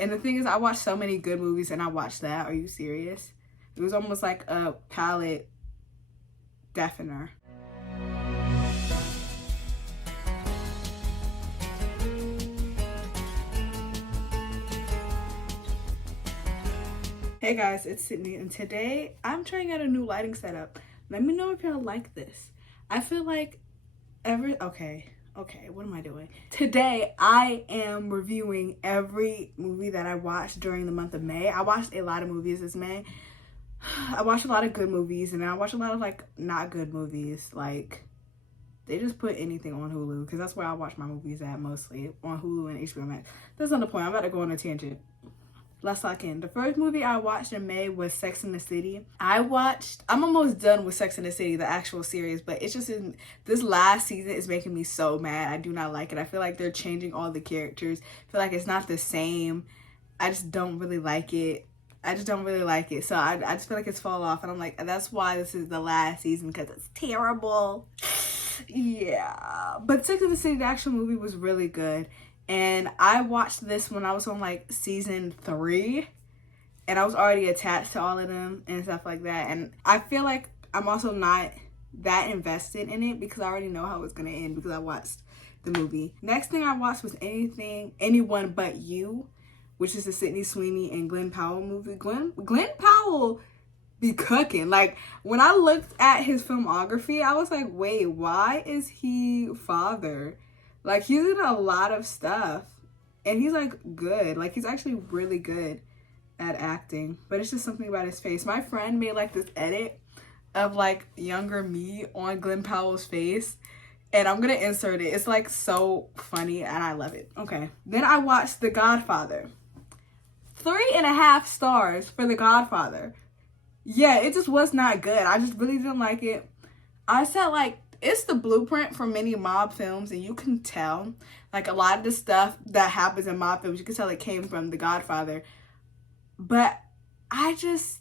And the thing is, I watched so many good movies and I watched that. Are you serious? It was almost like a palate deafener. Hey guys, it's Sydney, and today I'm trying out a new lighting setup. Let me know if y'all like this. I feel like okay, what am I doing? Today I am reviewing every movie that I watched during the month of May. I watched a lot of movies this May. I watched a lot of good movies, and I watched a lot of like not good movies. Like, they just put anything on Hulu because that's where I watch my movies at mostly, on Hulu and HBO Max. That's not the point. I'm about to go on a tangent. Let's lock in. The first movie I watched in May was Sex and the City. I'm almost done with Sex and the City, the actual series, but it's just this last season is making me so mad. I do not like it. I feel like they're changing all the characters. I feel like it's not the same. I just don't really like it. So I just feel like it's fall off, and I'm like, that's why this is the last season, because it's terrible. Yeah. But Sex and the City, the actual movie, was really good. And I watched this when I was on like season 3, and I was already attached to all of them and stuff like that. And I feel like I'm also not that invested in it because I already know how it's gonna end because I watched the movie. Next thing I watched was Anyone But You, which is the Sydney Sweeney and Glenn Powell movie. Glenn Powell be cooking. Like, when I looked at his filmography, I was like, wait, why is he father? Like, he's in a lot of stuff, and he's, like, good. Like, he's actually really good at acting, but it's just something about his face. My friend made, like, this edit of, like, younger me on Glenn Powell's face, and I'm gonna insert it. It's, like, so funny, and I love it. Okay. Then I watched The Godfather. 3.5 stars for The Godfather. Yeah, it just was not good. I just really didn't like it. I said, like, it's the blueprint for many mob films, and you can tell, like, a lot of the stuff that happens in mob films, you can tell it came from The Godfather. But I just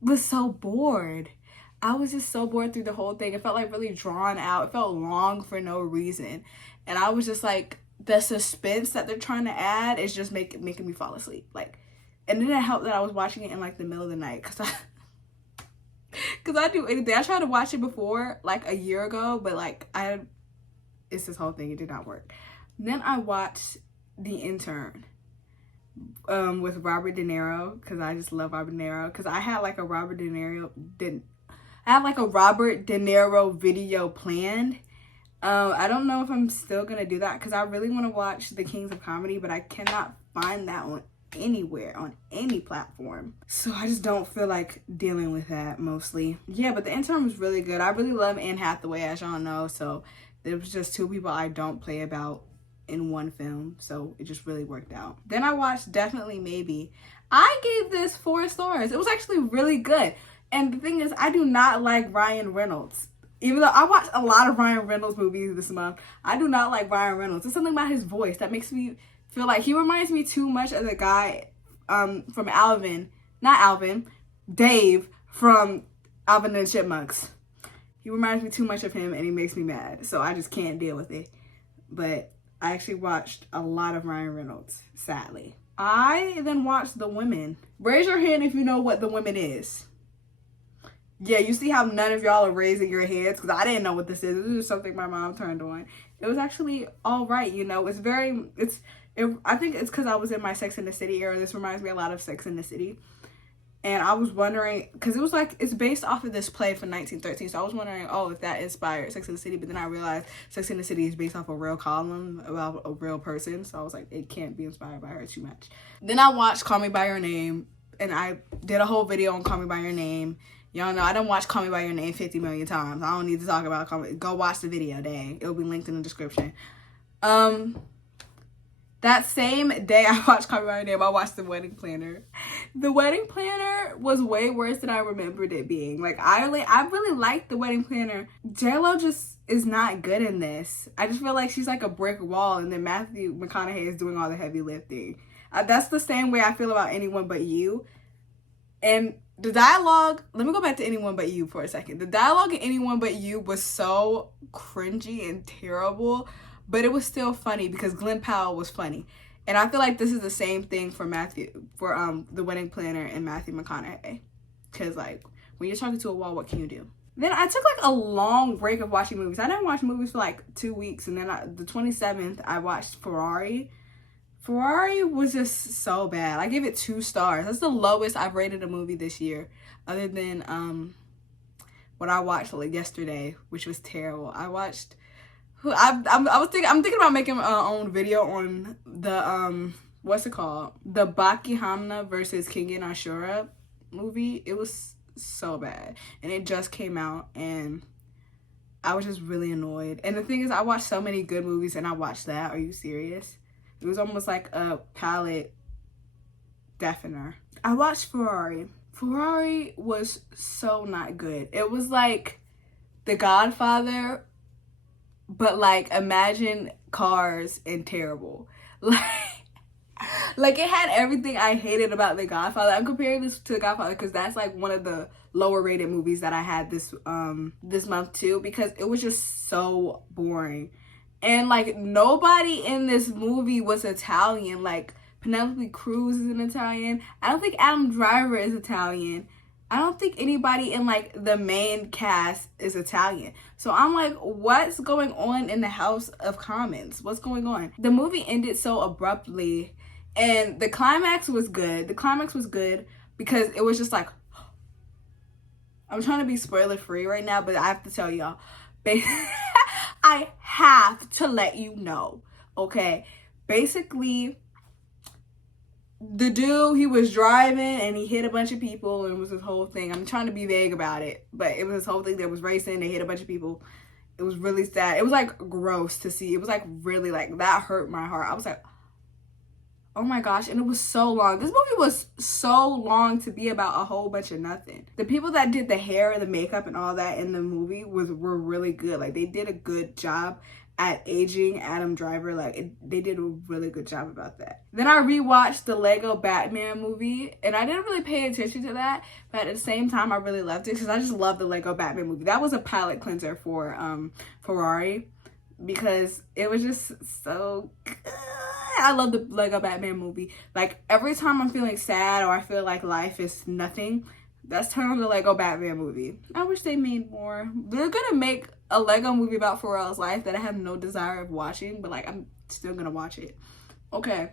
was so bored. I was just so bored through the whole thing. It felt like really drawn out. It felt long for no reason. And I was just like, the suspense that they're trying to add is just making me fall asleep. Like, and then it helped that I was watching it in like the middle of the night, because I do anything. I tried to watch it before, like a year ago, but like it's this whole thing. It did not work. Then I watched The Intern with Robert De Niro, because I just love Robert De Niro. Because I had like a Robert De Niro video planned. I don't know if I'm still gonna do that because I really want to watch The Kings of Comedy, but I cannot find that one anywhere on any platform, so I just don't feel like dealing with that mostly. Yeah, but The Intern was really good. I really love Anne Hathaway, as y'all know, so there was just two people I don't play about in one film, so it just really worked out. Then I watched Definitely Maybe. I gave this 4 stars. It was actually really good, and the thing is, I do not like Ryan Reynolds. Even though I watched a lot of Ryan Reynolds movies this month, I do not like Ryan Reynolds. There's something about his voice that makes me feel like he reminds me too much of the guy from Dave from Alvin and the Chipmunks. He reminds me too much of him, and he makes me mad, so I just can't deal with it. But I actually watched a lot of Ryan Reynolds, sadly. I then watched The Women. Raise your hand if you know what The Women is. Yeah, you see how none of y'all are raising your hands, because I didn't know what this is. This is just something my mom turned on. It was actually all right, you know. I think it's because I was in my Sex and the City era. This reminds me a lot of Sex and the City. And I was wondering, because it was like, it's based off of this play from 1913. So I was wondering, oh, if that inspired Sex and the City. But then I realized Sex and the City is based off a real column about a real person. So I was like, it can't be inspired by her too much. Then I watched Call Me By Your Name. And I did a whole video on Call Me By Your Name. Y'all know I done watched Call Me By Your Name 50 million times. I don't need to talk about Go watch the video, dang. It'll be linked in the description. That same day I watched Call Me By Your Name, I watched The Wedding Planner. The Wedding Planner was way worse than I remembered it being. Like, I really liked The Wedding Planner. J-Lo just is not good in this. I just feel like she's like a brick wall, and then Matthew McConaughey is doing all the heavy lifting. That's the same way I feel about Anyone But You. And the dialogue, let me go back to Anyone But You for a second. The dialogue in Anyone But You was so cringy and terrible, but it was still funny because Glenn Powell was funny. And I feel like this is the same thing for The Wedding Planner and Matthew McConaughey. Because, like, when you're talking to a wall, what can you do? Then I took, like, a long break of watching movies. I didn't watch movies for, like, 2 weeks. And then the 27th, I watched Ferrari. Ferrari was just so bad. I gave it 2 stars. That's the lowest I've rated a movie this year. Other than what I watched, like, yesterday, which was terrible. I watched... I'm thinking about making my own video on the what's it called, the Baki Hamna versus King and Ashura movie. It was so bad, and it just came out, and I was just really annoyed. And the thing is, I watched so many good movies, and I watched that. Are you serious? It was almost like a palate deafener. I watched Ferrari. Ferrari was so not good. It was like The Godfather, but like imagine Cars and terrible. Like it had everything I hated about The Godfather. I'm comparing this to The Godfather because that's like one of the lower rated movies that I had this month too, because it was just so boring. And like nobody in this movie was Italian. Like Penelope Cruz is an Italian. I don't think Adam Driver is Italian. I don't think anybody in like the main cast is Italian. So I'm like, what's going on in the House of Commons? What's going on? The movie ended so abruptly, and the climax was good. The climax was good because it was just like, I'm trying to be spoiler free right now, but I have to tell y'all, I have to let you know, okay? Basically, the dude, he was driving and he hit a bunch of people, and it was this whole thing. I'm trying to be vague about it, but it was this whole thing that was racing. They hit a bunch of people. It was really sad. It was like gross to see. It was like really like that hurt my heart. I was like, oh my gosh. And it was so long. This movie was so long to be about a whole bunch of nothing. The people that did the hair and the makeup and all that in the movie were really good. Like they did a good job at aging Adam Driver. Like they did a really good job about that. Then I rewatched the Lego Batman movie, and I didn't really pay attention to that, but at the same time I really loved it because I just love the Lego Batman movie. That was a palate cleanser for Ferrari because it was just so good. I love the Lego Batman movie. Like every time I'm feeling sad or I feel like life is nothing, that's turn on the Lego Batman movie. I wish they made more. They're gonna make a Lego movie about Pharrell's life that I have no desire of watching, but like I'm still gonna watch it. Okay.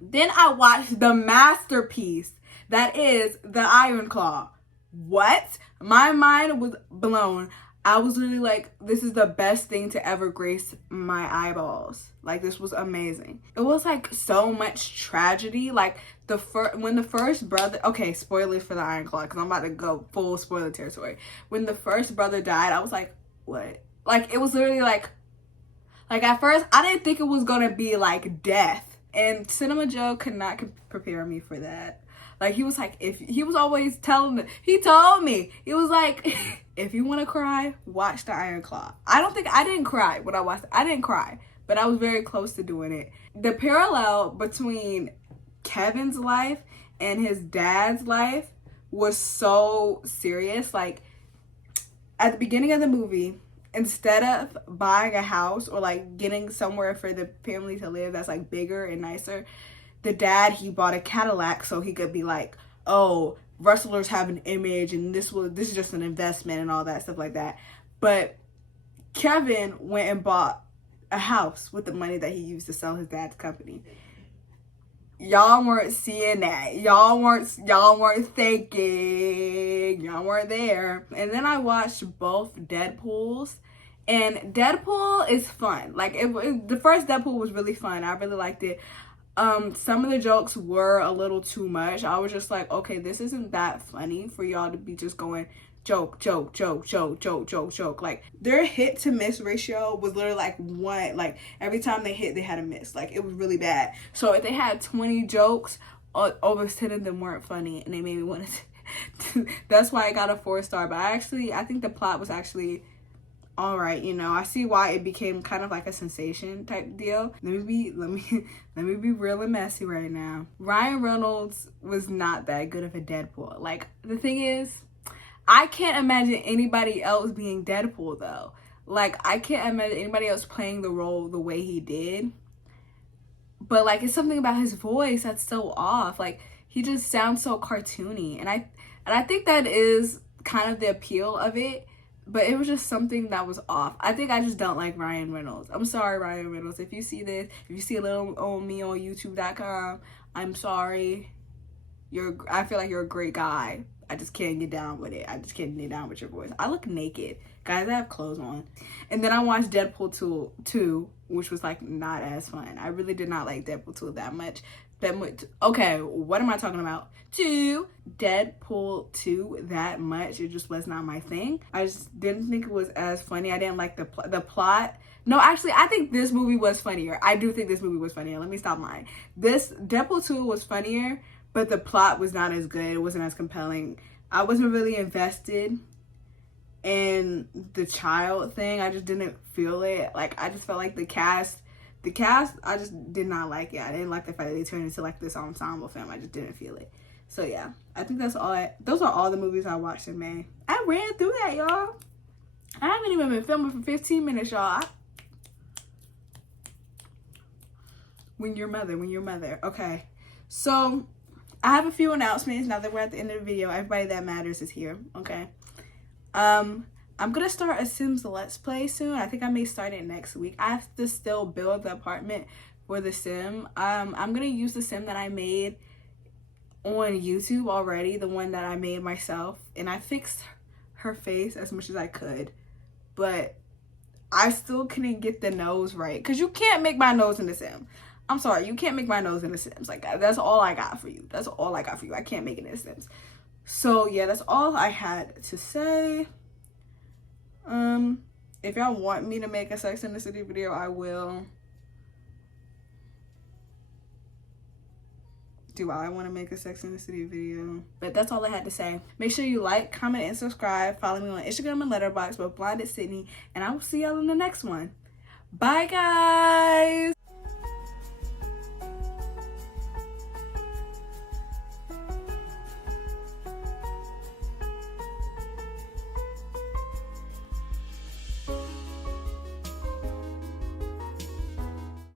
Then I watched the masterpiece that is The Iron Claw. What? My mind was blown. I was literally like, this is the best thing to ever grace my eyeballs. Like, this was amazing. It was like so much tragedy. Like when the first brother, okay, spoilers for The Iron Claw because I'm about to go full spoiler territory. When the first brother died, I was like, what? Like, it was literally like at first I didn't think it was gonna be like death, and Cinema Joe could not prepare me for that. Like, he was like, he was always telling me, he told me, he was like, if you want to cry, watch The Iron Claw. I didn't cry when I watched it. I didn't cry, but I was very close to doing it. The parallel between Kevin's life and his dad's life was so serious. Like, at the beginning of the movie, instead of buying a house or like getting somewhere for the family to live that's like bigger and nicer, the dad, he bought a Cadillac so he could be like, oh, wrestlers have an image and this is just an investment and all that stuff like that. But Kevin went and bought a house with the money that he used to sell his dad's company. Y'all weren't seeing that. Y'all weren't thinking. Y'all weren't there. And then I watched both Deadpools. And Deadpool is fun. Like the first Deadpool was really fun. I really liked it. Some of the jokes were a little too much. I was just like, okay, this isn't that funny for y'all to be just going joke. Like their hit to miss ratio was literally like one. Like every time they hit, they had a miss. Like it was really bad. So if they had 20 jokes, over 10 of them weren't funny, and they made me want to. That's why I got a 4-star. But I think the plot was actually all right. You know, I see why it became kind of like a sensation type deal. Let me be real and messy right now. Ryan Reynolds was not that good of a Deadpool. Like the thing is, I can't imagine anybody else being Deadpool though. Like I can't imagine anybody else playing the role the way he did. but like it's something about his voice that's so off. Like he just sounds so cartoony, and I think that is kind of the appeal of it. But it was just something that was off. I think I just don't like Ryan Reynolds. I'm sorry, Ryan Reynolds. If you see this, if you see a little old me on YouTube.com, I'm sorry. I feel like you're a great guy. I just can't get down with it. I just can't get down with your voice. I look naked. Guys, I have clothes on. And then I watched Deadpool 2, which was like not as fun. I really did not like Deadpool 2 that much. Okay, what am I talking about? Deadpool 2 that much. It just was not my thing. I just didn't think it was as funny. I didn't like the plot. No, actually, I think this movie was funnier. I do think this movie was funnier. Let me stop lying. This Deadpool 2 was funnier, but the plot was not as good. It wasn't as compelling. I wasn't really invested in the child thing. I just didn't feel it. Like, I just felt like the cast, I just did not like it. I didn't like the fact that they turned into like this ensemble film. I just didn't feel it. So yeah, I think those are all the movies I watched in May. I ran through that, y'all. I haven't even been filming for 15 minutes, y'all. When you're mother. Okay. So I have a few announcements now that we're at the end of the video. Everybody that matters is here. Okay. I'm gonna start a Sims Let's Play soon. I think I may start it next week. I have to still build the apartment for the sim. I'm gonna use the sim that I made on YouTube already, the one that I made myself, and I fixed her face as much as I could, but I still couldn't get the nose right, because you can't make my nose in the sim. I'm sorry, you can't make my nose in the Sims. Like, that's all I got for you. That's all I got for you. I can't make it in the Sims. So yeah, that's all I had to say. If y'all want me to make a Sex and the City video, I will. Do I want to make a Sex and the City video? But that's all I had to say. Make sure you like, comment, and subscribe. Follow me on Instagram and Letterboxd with Blinded Sydney, and I will see y'all in the next one. Bye, guys.